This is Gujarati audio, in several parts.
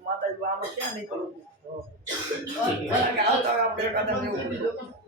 માતાજી આમાં ક્યાં નહીં કરું આપણે કદમ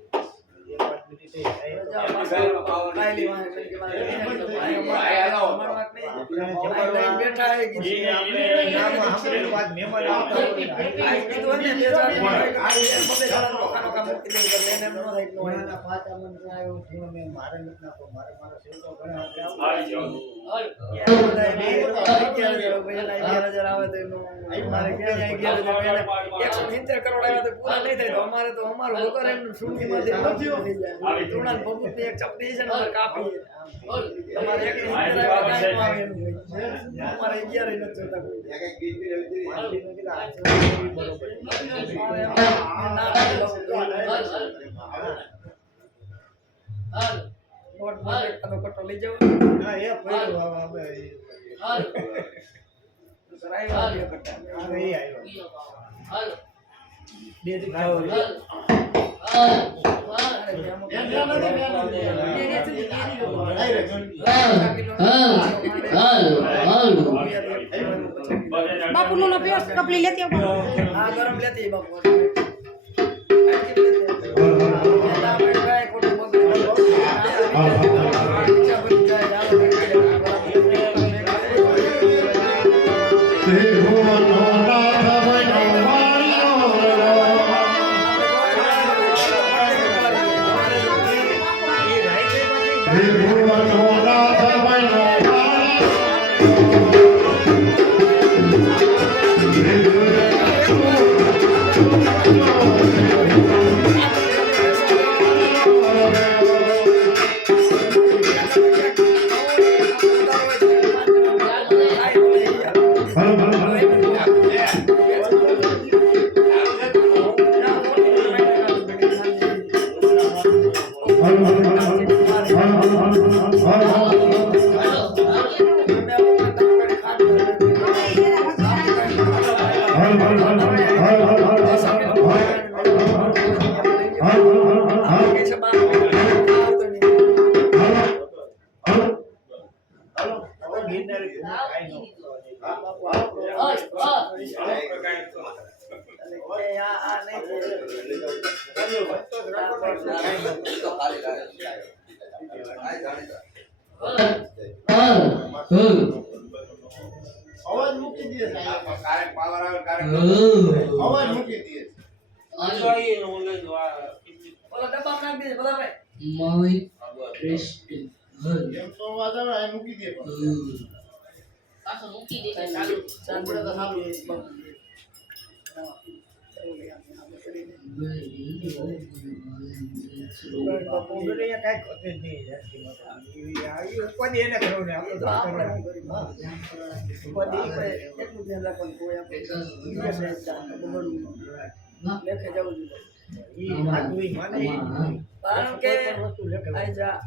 કરોડ આવ્યા તો પૂરા નહીં થાય તો અમારે તો અમારું વગર એમનું શૂન્ય માંથી તુણાન બબૂત ની એક ચપટી છે ને અમારે કાપી તમારે એક ની અંદર આવ્યા કાઈ નો આવે એમ અમારે 11 નથી જોતા કોઈ મોટ મોટ કનો કટો લઈ જાવ હા એ ભાઈ આપણે સરાઈ વાળી કટા આ રહી આવ્યો હાલ બે દી ખાવ બાપુ નો પેસ કપલી લેતી આવો હા ગરમ લેતી બાપુ અવાજ મૂકી દે કારેક પાવર આવે કારેક અવાજ મૂકી દે આજો આઈ નો લે દો ઓલા ડબ્બા નાખ દે બધા ભાઈ માય ટ્રેસ્ટ એમ તો અવાજ આવે આ મૂકી દે પાછો મૂકી દે ચાલુ ચાંદડા તો સારું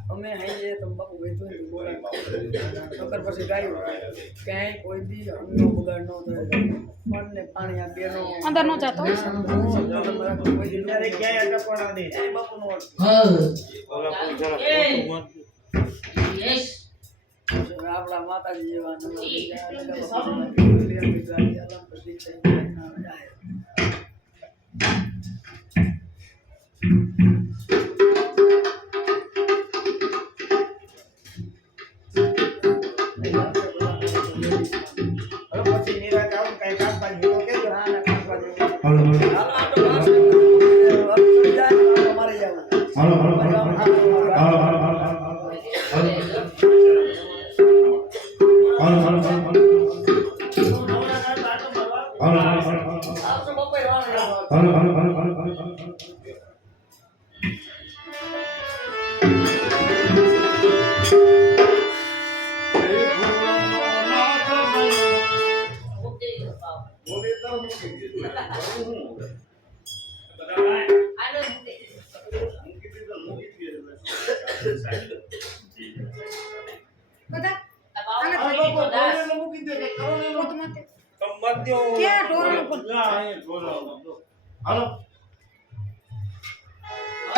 અમે હાઈએ તંબાકુ વેચો પછી ગાયું ક્યાંય કોઈ દી અન્નનો બગાડ ન થાય મનને પાણી આપીએનો અંદર નો જાતો આપણા માતાજી જેવા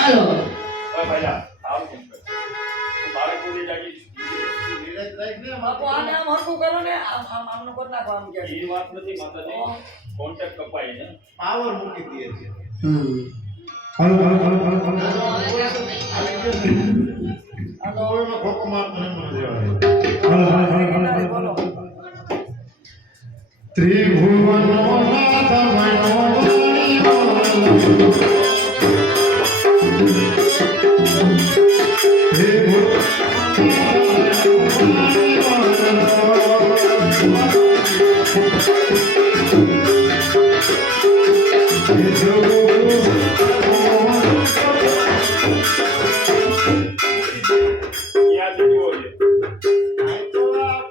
હાલો ભાઈલા આવ કેમ કર તું બાળક બોલી જાગી ધીરજ રાખ ને બાપુ આને આમ હરકું કરો ને આમ આમનો કોટ નાખો આમ કે એ વાત નથી માતાજી કોન્ટેક્ટ કપાય ને પાવર મૂકી દે છે હાલો ઓયમાં ખોકો મારતો ને મને દેવા હાલો ત્રિભુવનનાથ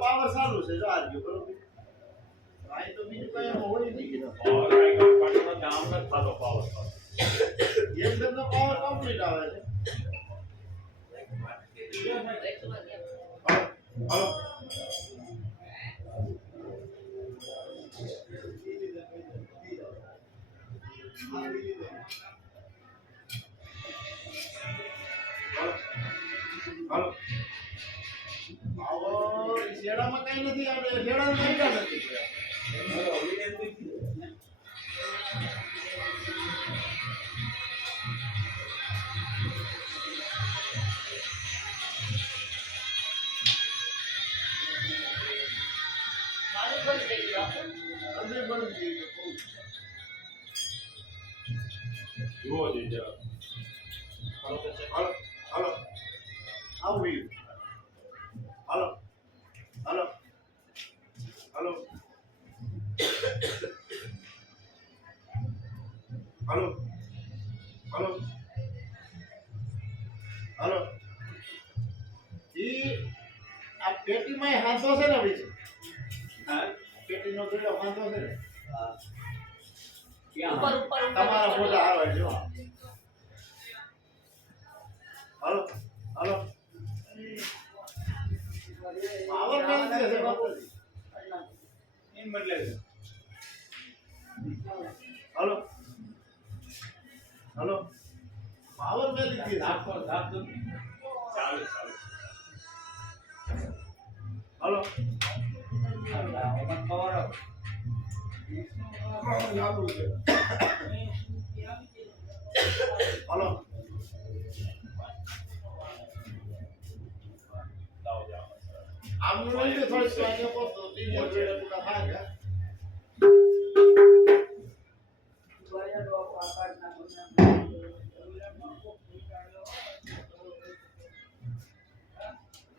પાવર ચાલુ છે જો આજુ બરોબર આઈ તો બીજું કઈ હોય નહીં કીધું ગામ ન થાતો પાવર એકદમ તો પાવર કમ્પ્લીટ આવે છે હાલો હાલો આવો શેડામાં કઈ નથી આપણે શેડામાં કઈ નથી હાલો હાલો આવું હાલો હાલો હાલો હાલો હાલો હાલો ઈ આ પેટીમાં હાથો છે ને ભાઈ હા પેટીનો દોડો હાથો છે ને હા ઉપર ઉપર તમારા મોઢા આવે જો હાલો હાલો પાવર નહીં દે છે બાપુજી એમ બદલે છે હાલો હાલો પાવર મે લીધી રાખો ચાલુ ચાલુ હાલો પાવર ચાલુ છે હાલો આમ નહીં થોડી સ્વાઈનો પોતો ટીવી જોડે પૂરા ભાગા વાયા રો આકાશ ના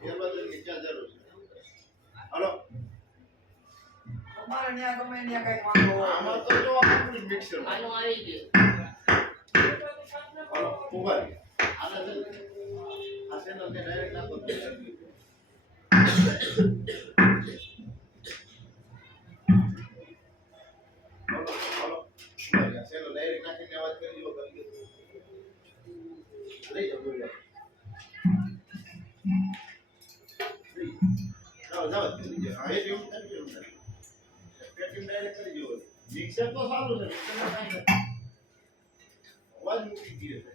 એ બધું કે ક્યાં જરૂર છે હાલો અમારે ન્યા ગમે ન્યા કઈ માંગો આમાં તો જો આપણું મિક્સર આનો આવી ગયો હાલો ઉભા રહી આને આ સેનો ને ડાયરેક્ટ નાખો હાલો સેનો ડાયરેક્ટ નાખીને અવાજ કરી લો લઈ જાઓ બોલો જાઓ આ એ જેવું કરી દો પેટીમ ડાયરેક્ટ કરી દો મિક્સર તો સારું છે મિક્સરમાં કાંઈ નથી અવાજ મૂકી દે છે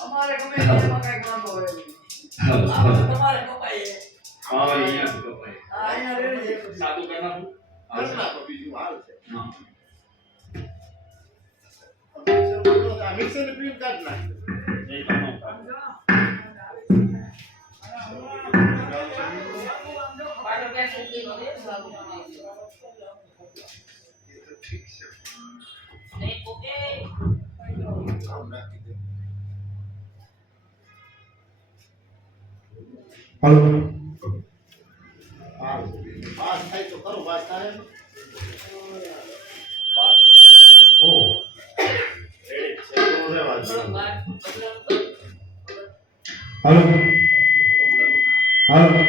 અમારે ગમે એમાં કાંઈક વાંધો હોય તમારે કપાય હા અહીંયા કપાય હા અહીંયા રેડી સાદું કરનાખું કરનાખો બીજું હાલ છે હા મિક્સર ને પીન કાઢ નાખ એ કામ પાડો કે સુકી નો દે સાબુ ઠીક છે નહીં ઓકે કામ રાખી દે હાલો बात है तो करो बात है ओ હાલો હાલો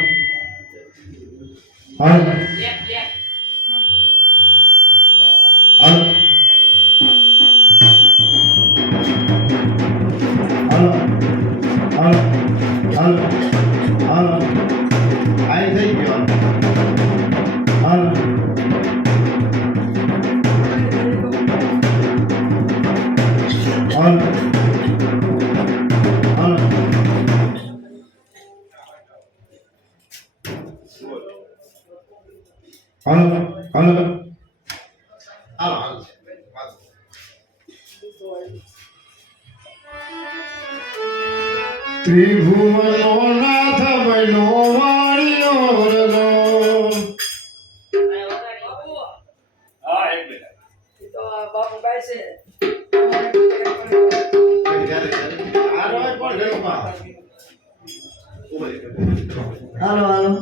હાલો હાલો હાલો હાલો હાલો હાલો આઈ થઈ ગયો હાલો હાલો ત્રિભુવનો નાથ બનો વાળિયો રલો હા એક મિનિટ તો આ બાપુ ગાય છે હાલો હાલો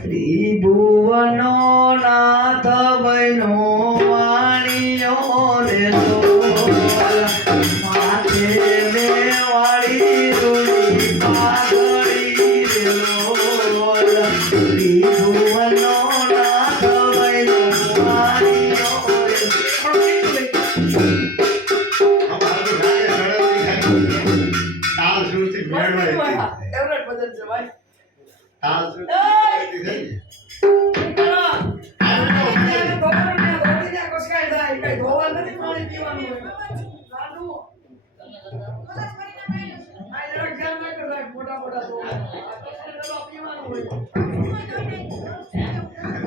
ત્રિભુવનો નાથ બનો વાણિયો રે માથે મેવાડી રૂડી પાઘડી રે લોલ ત્રિભુવનો નાથ બનો વાણિયો રે તાલ સુરથી મેળવાય એવરેજ બદલ છે ભાઈ તાલ સુરથી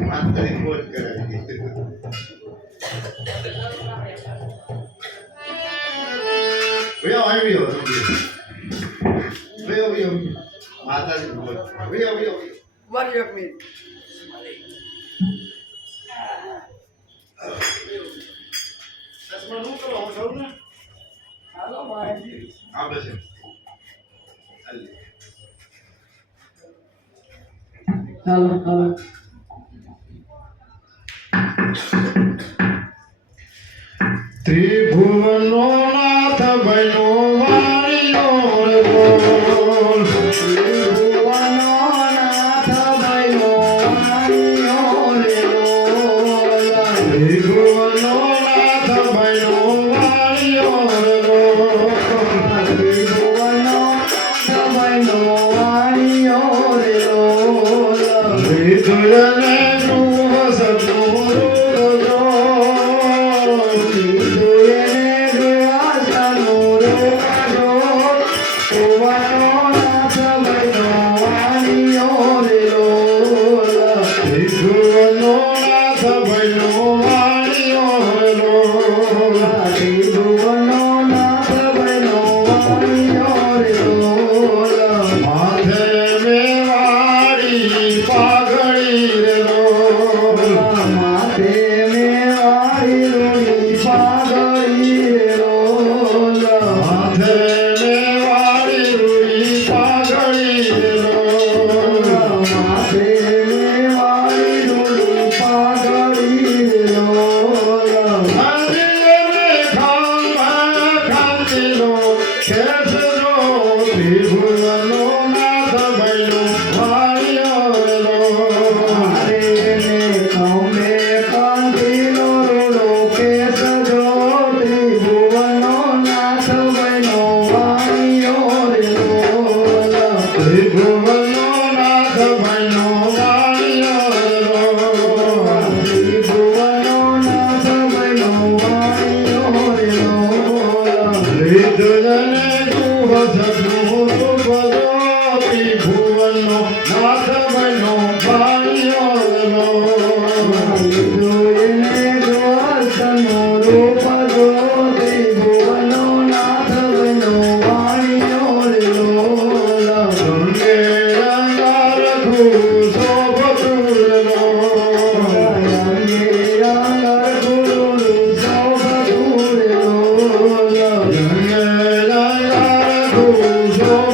માતાની ખોજ કરાવી ભયો આવ્યો ભયો માતાની ખોજ ભયો ચશ્મા નું કરો હું સૌ ને હા બસ હાલો હાલો ત્રિભુવનો નાથ બનો વાળિયો રે બોલ ત્રિભુવનો નાથ બનો વાણિયો રે લોલ ત્રિભુવનો નાથ બનો વાળિયો રે બોલ ત્રિભુવનો નાથ બનો વાણિયો રે લોલ વિદુયને ગૃહ સદગુરુ જો ત્રિભુવનો નાથ બનો વાળિયો રે બોલ માથે મેવાડી પાઘડી રે બોલ માથે મેવાડી રૂડી પાઘડી રે બોલ ત્રિભુવનો નાથ બનો વાળિયો રે બોલ ત્રિભુવનો નાથ બનો વાળિયો રે બોલ વિદુયને ગૃહ સદગુરુ ભજો ત્રિભુવનો નાથ બનો વાળિયો રે ગંગે રંગાર શોભતું રે ગંગે રંગાર શોભતું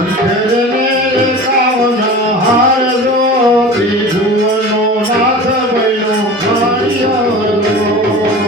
કંઠેરને કાવના હાર જો ત્રિભુવનો નાથ બનો વાળિયો રે બોલ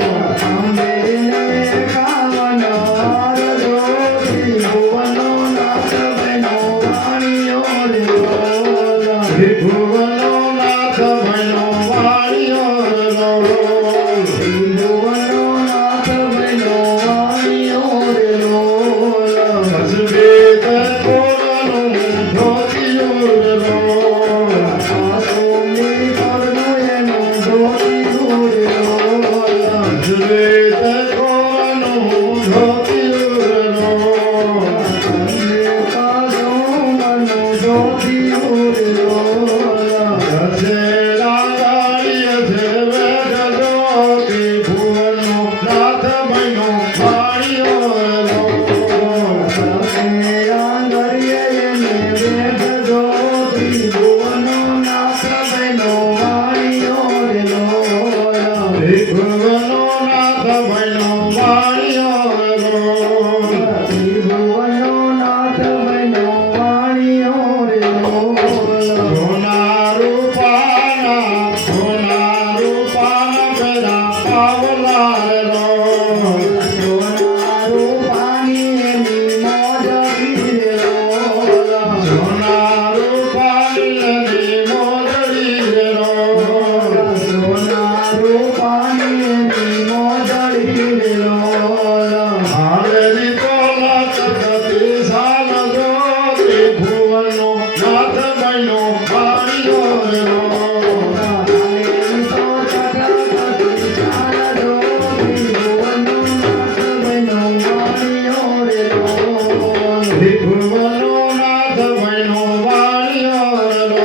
બન્યો વાણિયો રો ત્રિભુવનનો નાથ બન્યો વાણિયો રે લોલ. સોના રૂપાના પેલા પાવલા રો સોના રૂપાની એની મોજડી રે લોલ. સોના રૂપાની મોદડી રો સોના રૂપાની એની મોજડી રે લોલ. હાલેલી તોલત ગતિ સાલ જો ત્રિભુવનનો નાથ બન્યો વાણિયો રો ત્રિભુવનનો નાથ બન્યો વાણિયો રો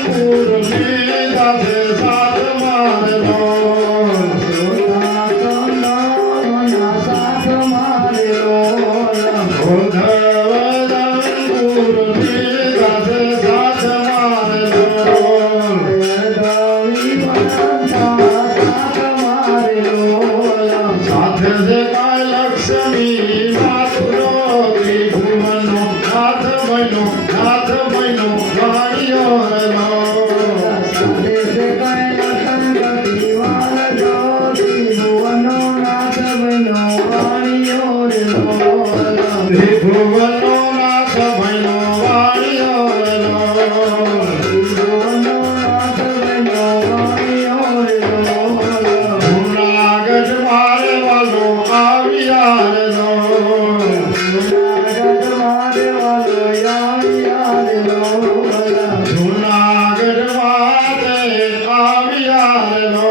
યોધવયંકુરની દાસે સાત મારનો યોધવયંકુરની દાસે સાત મારનો સાથે જે કાય લક્ષ્મી માતુરો ત્રિભુવનનો નાથ બન્યો વાણિયો રો ત્રિભુવનનો નાથ બન્યો વાણિયો રો જૂનાગઢ મારે વાલો આવ્યા રો જૂનાગઢ મારે આવ્યા રો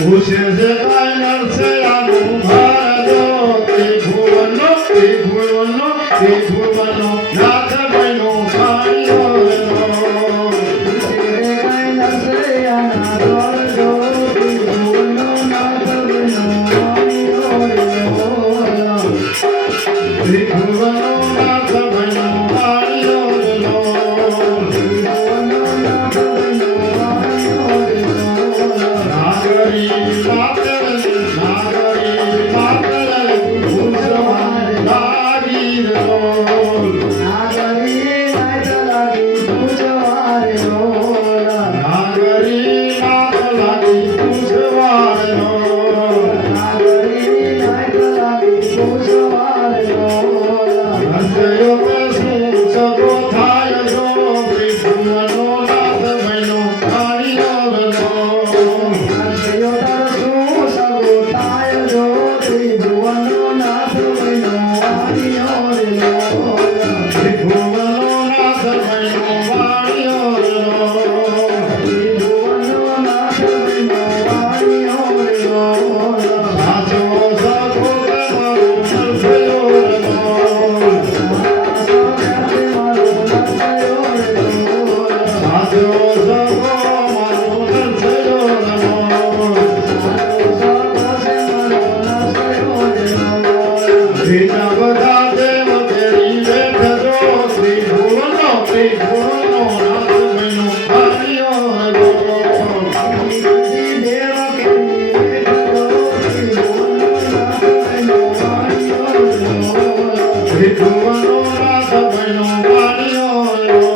પૂછે છે કાય નરસૈયાનું ઘર જો ત્રિભુવનનો નાથ બન્યો વાણિયો ત્રિભુવનનો નાથ બન્યો વાણિયો નાગરી માતર પૂજવા લાગી રો નાગરી નાથ લાગી પૂજવા રો હસયો તો શું સગો થાય જો ત્રિભુવનનો નાથ બન્યો વાણિયો રો ત્રિભુવનનો નાથ બન્યો વાણિયો રો સાચો સગો તમારો નરસૈયો સાચો સગો મારો નરસૈયો બીજા બધા દેવ તેરી બેઠો ત્રિભુવનનો નાથ બન્યો વાણિયો રો ત્રિભુવનનો નાથ બન્યો વાણિયો રો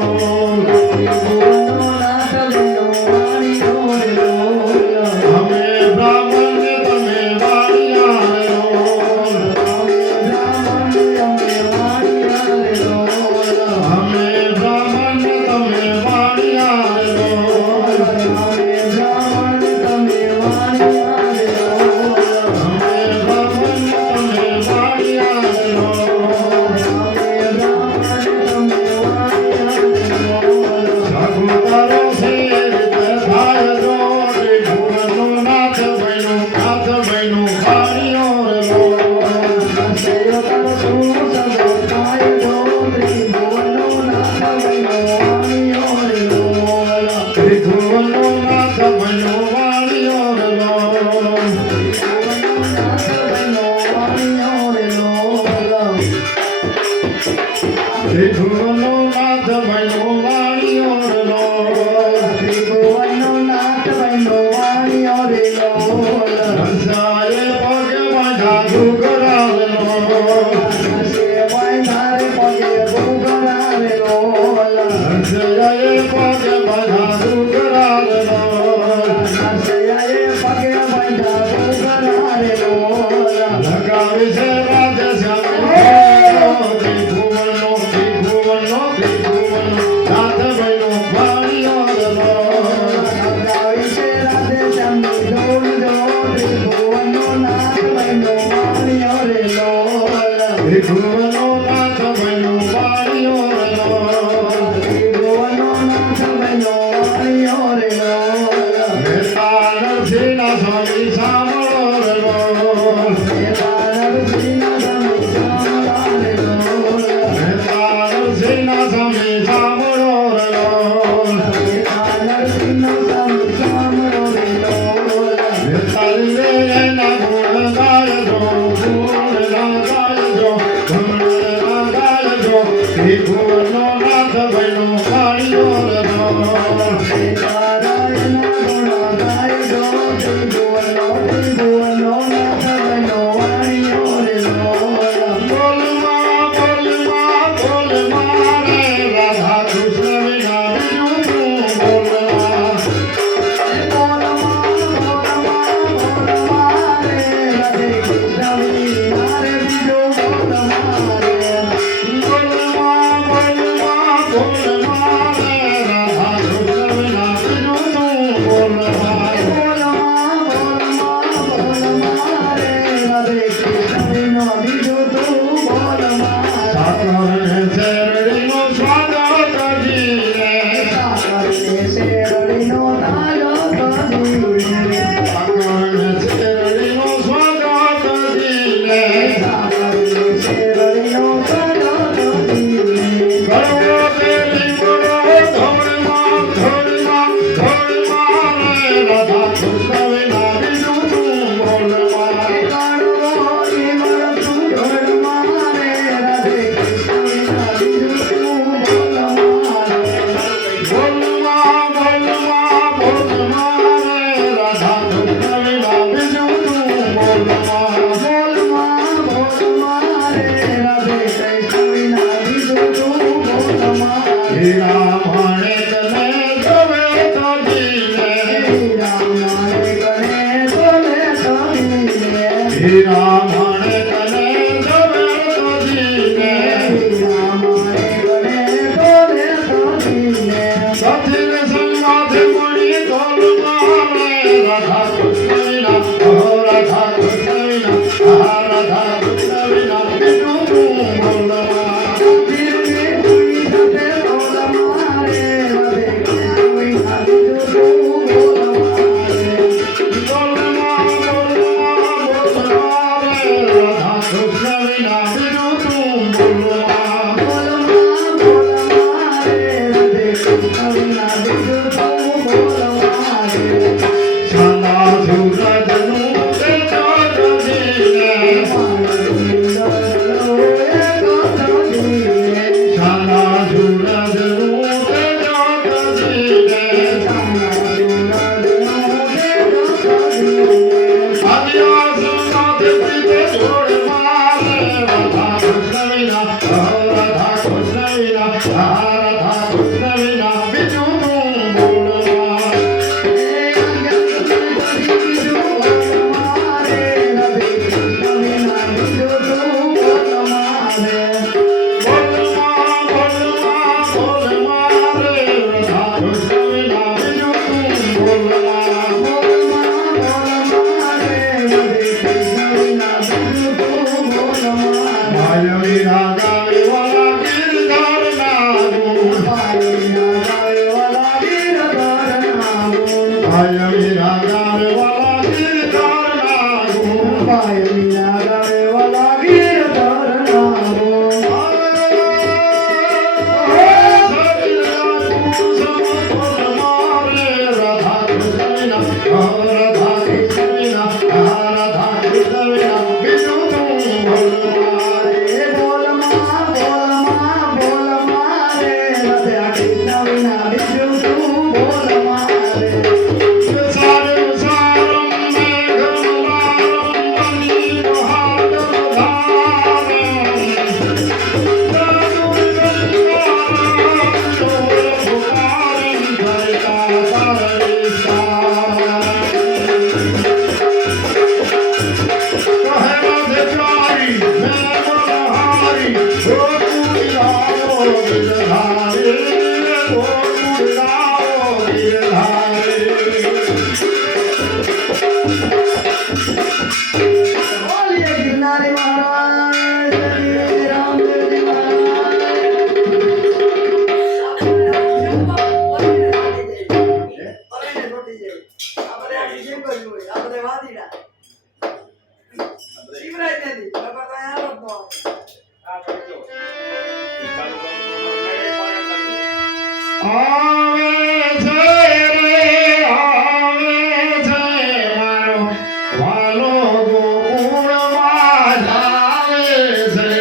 અમે બ્રાહ્મણ ને તમે વાણિયા રો અમે બ્રાહ્મણ ને તમે વાણિયા રો ભુવનો નાથ બન્યો વાણિયો રે લોલ ભુવનો નાથ બન્યો વાણિયો રે લોલ મહેતા નરસિંહના સ્વામી સાંભળો રે લોલ મહેતા નરસિંહના સ્વામી સાંભળો રે લોલ મહેતા નરસિંહના સ્વામી સાંભળો રે લોલ મહેતા નરસિંહના સ્વામી સાંભળો રે લોલ મહેતાજી રે એના ગુણ ગાયજો ગુણ ગાયજો ગુણ ગાયજો શ્રી ભુવનો નાથ બન્યો વાણિયો રે લોલ નારાયણના ગુણ ગાયજો ભુવનો નાથ બન્યો વાણિયો રે લોલ બોલમાં રે રાધા કૃષ્ણ વિના બીજું શું બોલમાં બોલમાં રે રાધા કૃષ્ણ વિના બીજું શું બોલમાં સાકરને શેરડીનો સ્વાગત જીરે સાકરને શેરડીનો સ્વાગત જીરે ગળવો તેલી ગળવો ધોળમાં રે રાધા કૃષ્ણ વિના બીજું શું બોલમાં બોલમાં રે રાધા કૃષ્ણ વિના બીજું શું બોલમાં હીરા મણે તને ગમે તો જીવે હીરા મણે તને ગમે તો જીવે સચિન સંગાથે મણી તોલમાં રે રાધા કૃષ્ણ વિના રાધા કૃષ્ણ વિના રાધા કૃષ્ણ વિના બીજું શું બોલમાં રાધા કૃષ્ણ વિના બીજું શું બોલમાં સાંદા સૂરજનું તેજો જગીને સાંદા સૂરજનું તેજો જગીને આદિવાસનાથ પ્રીતે જોડ મારે રાધા કૃષ્ણ વિના રાધા કૃષ્ણ વિના રાધા કૃષ્ણ વિના બીજું શું બોલમાં બોલમાં રે રાધા કૃષ્ણ વિના બીજું શું બોલમાં માયવી રાગા વાલા ગિરધર નાગું માયવી રાગા વાલા ગિરધર નાગું રાધા કૃષ્ણ વિના રાધા કૃષ્ણ વિના રાધા કૃષ્ણ વિના બીજું શું બોલમાં આવે છે રે આવે છે મારો વાલો ગોકુળમાં આવે છે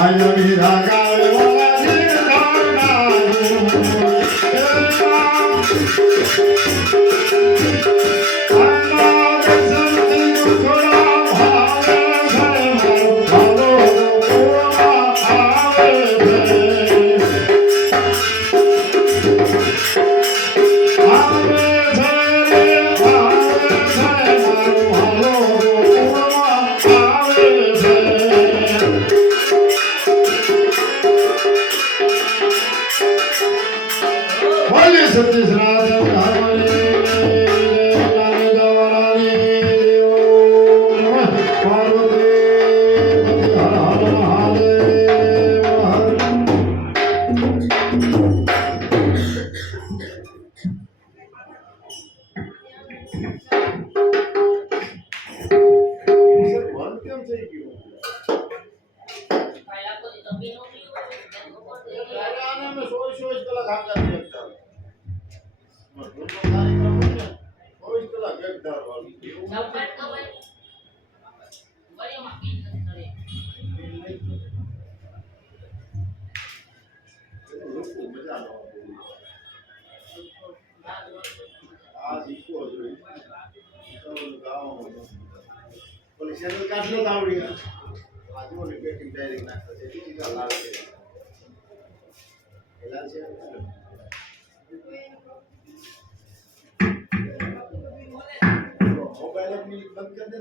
આયરી રાગાળ વાલા મોબાઈલ બંધ કરી દે.